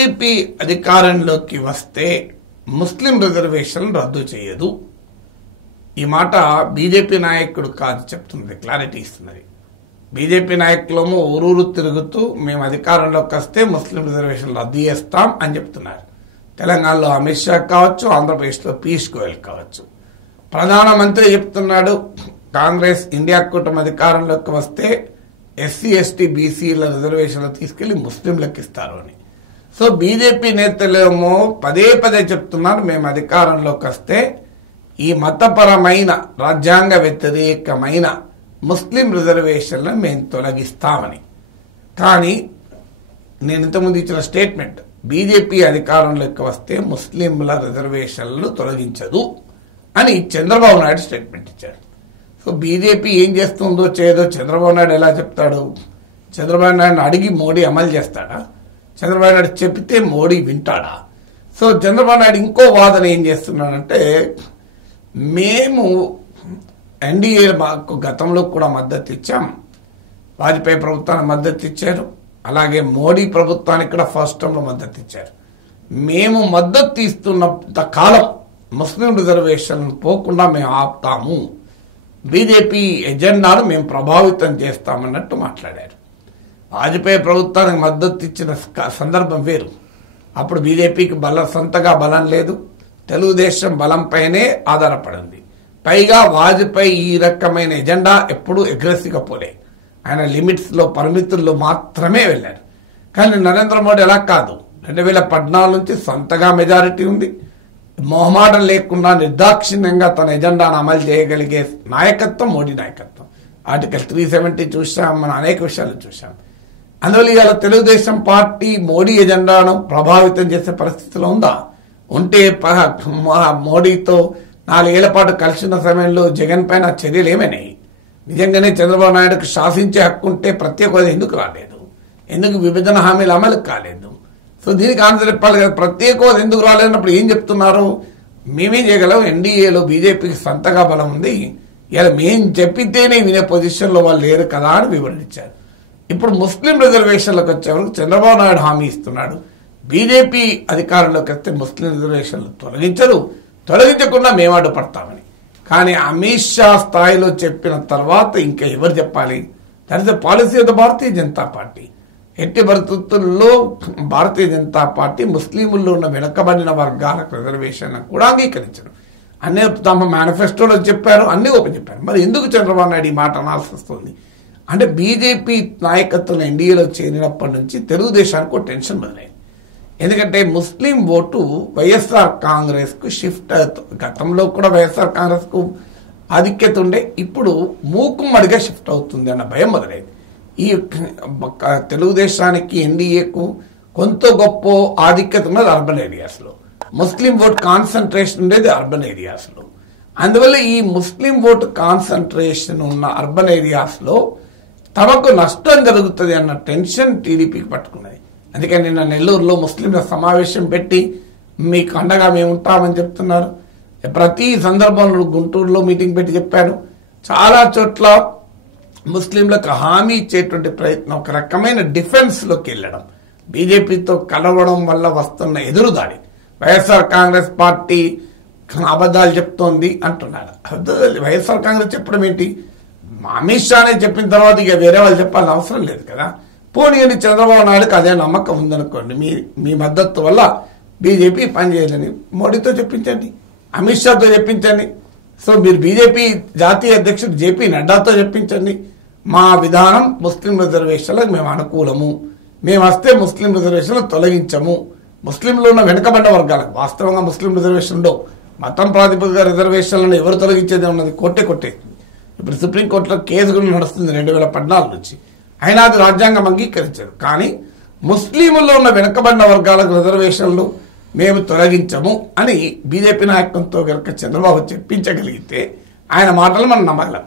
BJP అధికారంలోకి వస్తే ముస్లిం reservation రద్దు చేయదు. ఈ మాట బీజేపీ నాయకుడు కాదు చెప్తున్నది, క్లారిటీ ఇస్తున్నది. బీజేపీ నాయకులేమో ఊరూరు తిరుగుతూ మేము అధికారంలోకి వస్తే ముస్లిం రిజర్వేషన్ రద్దు చేస్తాం అని చెప్తున్నారు. తెలంగాణలో అమిత్ షా కావచ్చు, ఆంధ్రప్రదేశ్లో పీయూష్ గోయల్ కావచ్చు. ప్రధానమంత్రి చెప్తున్నాడు కాంగ్రెస్ ఇండియా కూటమి అధికారంలోకి వస్తే ఎస్సీ ఎస్టీ బీసీల రిజర్వేషన్లు తీసుకెళ్లి ముస్లింలకు ఇస్తారు అని. సో బీజేపీ నేతలేమో పదే పదే చెప్తున్నారు మేము అధికారంలోకి వస్తే ఈ మతపరమైన రాజ్యాంగ వ్యతిరేకమైన ముస్లిం రిజర్వేషన్లను మేము తొలగిస్తామని. కానీ నేను ఇంతకుముందు ఇచ్చిన స్టేట్మెంట్, బీజేపీ అధికారంలోకి వస్తే ముస్లింల రిజర్వేషన్లను తొలగించదు అని చంద్రబాబు నాయుడు స్టేట్మెంట్ ఇచ్చారు. సో బీజేపీ ఏం చేస్తుందో చేయదో చంద్రబాబు నాయుడు ఎలా చెప్తాడు? చంద్రబాబు నాయుడు అడిగి మోడీ అమలు చేస్తాడా? చంద్రబాబు నాయుడు చెప్తే మోడీ వింటాడా? సో చంద్రబాబు నాయుడు ఇంకో వాదన ఏం చేస్తున్నాడంటే, మేము ఎన్డీఏ మాకు గతంలో కూడా మద్దతు ఇచ్చాం, వాజ్పేయి ప్రభుత్వానికి మద్దతు ఇచ్చారు, అలాగే మోడీ ప్రభుత్వానికి కూడా ఫస్ట్ టర్మ్లో మద్దతు ఇచ్చారు. మేము మద్దతు ఇస్తున్నంత కాలం ముస్లిం రిజర్వేషన్ పోకుండా మేము ఆపుతాము, బీజేపీ ఎజెండాను మేము ప్రభావితం చేస్తామన్నట్టు మాట్లాడారు. వాజ్పేయి ప్రభుత్వానికి మద్దతు ఇచ్చిన సందర్భం వేరు. అప్పుడు బీజేపీకి సొంతగా బలం లేదు, తెలుగుదేశం బలంపైనే ఆధారపడింది. పైగా వాజ్పేయి ఈ రకమైన ఎజెండా ఎప్పుడూ అగ్రెసివ్గా పోలే, ఆయన లిమిట్స్లో పరిమితుల్లో మాత్రమే వెళ్ళారు. కానీ నరేంద్ర మోడీ అలా కాదు, 2014 నుంచి సొంతగా మెజారిటీ ఉంది, మొహమాటం లేకుండా నిర్దాక్షిణ్యంగా తన ఎజెండాను అమలు చేయగలిగే నాయకత్వం మోడీ నాయకత్వం. ఆర్టికల్ 370 చూసాం, మనం అనేక విషయాలు చూసాం. అందువల్ల ఇవాళ తెలుగుదేశం పార్టీ మోడీ ఎజెండాను ప్రభావితం చేసే పరిస్థితిలో ఉందా? ఉంటే మోడీతో 4 ఏళ్ల పాటు కలిసిన సమయంలో జగన్ పైన చర్యలు ఏమైనాయి? నిజంగానే చంద్రబాబు నాయుడుకు శాసించే హక్కు ఉంటే ప్రత్యేక హోదా ఎందుకు రాలేదు? ఎందుకు విభజన హామీలు అమలు కాలేదు? సో దీనికి ఆన్సర్ చెప్పాలి కదా. ప్రత్యేక హోదా ఎందుకు రాలేనప్పుడు ఏం చెప్తున్నారు? మేమేం చేయగలం, ఎన్డీఏలో బీజేపీకి సొంతగా బలం ఉంది, ఇలా మేం చెప్పితేనే వినే పొజిషన్లో వాళ్ళు లేరు కదా అని వివరించారు. ఇప్పుడు ముస్లిం రిజర్వేషన్లకు వచ్చేవరకు చంద్రబాబు నాయుడు హామీ ఇస్తున్నాడు, బీజేపీ అధికారంలోకి వస్తే ముస్లిం రిజర్వేషన్లు తొలగించరు, తొలగించకుండా మేము అడ్డుపడతామని. కానీ అమిత్ షా స్థాయిలో చెప్పిన తర్వాత ఇంకా ఎవరు చెప్పాలి? That is the policy of the Bharatiya Janata party. ఎట్టి పరిస్థితుల్లో భారతీయ జనతా పార్టీ ముస్లింల్లో ఉన్న వెనుకబడిన వర్గాలకు రిజర్వేషన్ కూడా అంగీకరించరు. అన్నీ తమ మేనిఫెస్టోలో చెప్పారు, అన్నీ ఓపెన్ చెప్పారు. మరి ఎందుకు చంద్రబాబు నాయుడు ఈ మాట అనాల్సి వస్తుంది అంటే, బీజేపీ నాయకత్వం ఎన్డీఏలో చేరినప్పటి నుంచి తెలుగుదేశానికి ఒక టెన్షన్ మొదలైంది. ఎందుకంటే ముస్లిం ఓటు వైఎస్ఆర్ కాంగ్రెస్ కు షిఫ్ట్ అవుతుంది. గతంలో కూడా వైఎస్ఆర్ కాంగ్రెస్ కు ఆధిక్యత ఉండే, ఇప్పుడు మూకుమ్మడిగా షిఫ్ట్ అవుతుంది అన్న భయం మొదలైంది. ఈ తెలుగుదేశానికి ఎన్డీఏకు కొంత గొప్ప ఆధిక్యత ఉన్నది అర్బన్ ఏరియాస్లో, ముస్లిం ఓట్ కాన్సన్ట్రేషన్ ఉండేది అర్బన్ ఏరియాస్లో. అందువల్ల ఈ ముస్లిం ఓటు కాన్సన్ట్రేషన్ ఉన్న అర్బన్ ఏరియాస్లో తమకు నష్టం జరుగుతుంది అన్న టెన్షన్ టీడీపీకి పట్టుకున్నది. అందుకని నిన్న నెల్లూరులో ముస్లింల సమావేశం పెట్టి మీకు అండగా మేము ఉంటామని చెప్తున్నారు. ప్రతి సందర్భంలో గుంటూరులో మీటింగ్ పెట్టి చెప్పాను. చాలా చోట్ల ముస్లింలకు హామీ ఇచ్చేటువంటి ప్రయత్నం, ఒక రకమైన డిఫెన్స్లోకి వెళ్ళడం, బీజేపీతో కలవడం వల్ల వస్తున్న ఎదురుదాడి. వైఎస్ఆర్ కాంగ్రెస్ పార్టీ అబద్ధాలు చెప్తోంది అంటున్నారు. వైఎస్ఆర్ కాంగ్రెస్ చెప్పడం ఏంటి? అమిత్ షానే చెప్పిన తర్వాత ఇక వేరే వాళ్ళు చెప్పాల్సిన అవసరం లేదు కదా. పోనీ అని చంద్రబాబు నాయుడుకి అదే నమ్మకం ఉందనుకోండి, మీ మద్దతు వల్ల బీజేపీ పనిచేయాలని మోడీతో చెప్పించండి, అమిత్ షాతో చెప్పించండి. సో మీరు బీజేపీ జాతీయ అధ్యక్షుడు జేపీ నడ్డాతో చెప్పించండి, మా విధానం ముస్లిం రిజర్వేషన్లకు మేము అనుకూలము, మేము వస్తే ముస్లిం రిజర్వేషన్లు తొలగించము. ముస్లింలో ఉన్న వెనుకబడ్డ వర్గాలకు వాస్తవంగా ముస్లిం రిజర్వేషన్ ఉండవు, మతం ప్రాతిపదిక రిజర్వేషన్లను ఎవరు తొలగించేది ఉన్నది కోర్టే కొట్టేస్తుంది. ఇప్పుడు సుప్రీంకోర్టులో కేసు కూడా నడుస్తుంది 2014 నుంచి, అయినా అది రాజ్యాంగం అంగీకరించారు. కానీ ముస్లింల్లో ఉన్న వెనుకబడిన వర్గాలకు రిజర్వేషన్లు మేము తొలగించము అని బీజేపీ నాయకత్వంతో కనుక చంద్రబాబు చెప్పించగలిగితే ఆయన మాటలు మనం నమ్మగలం.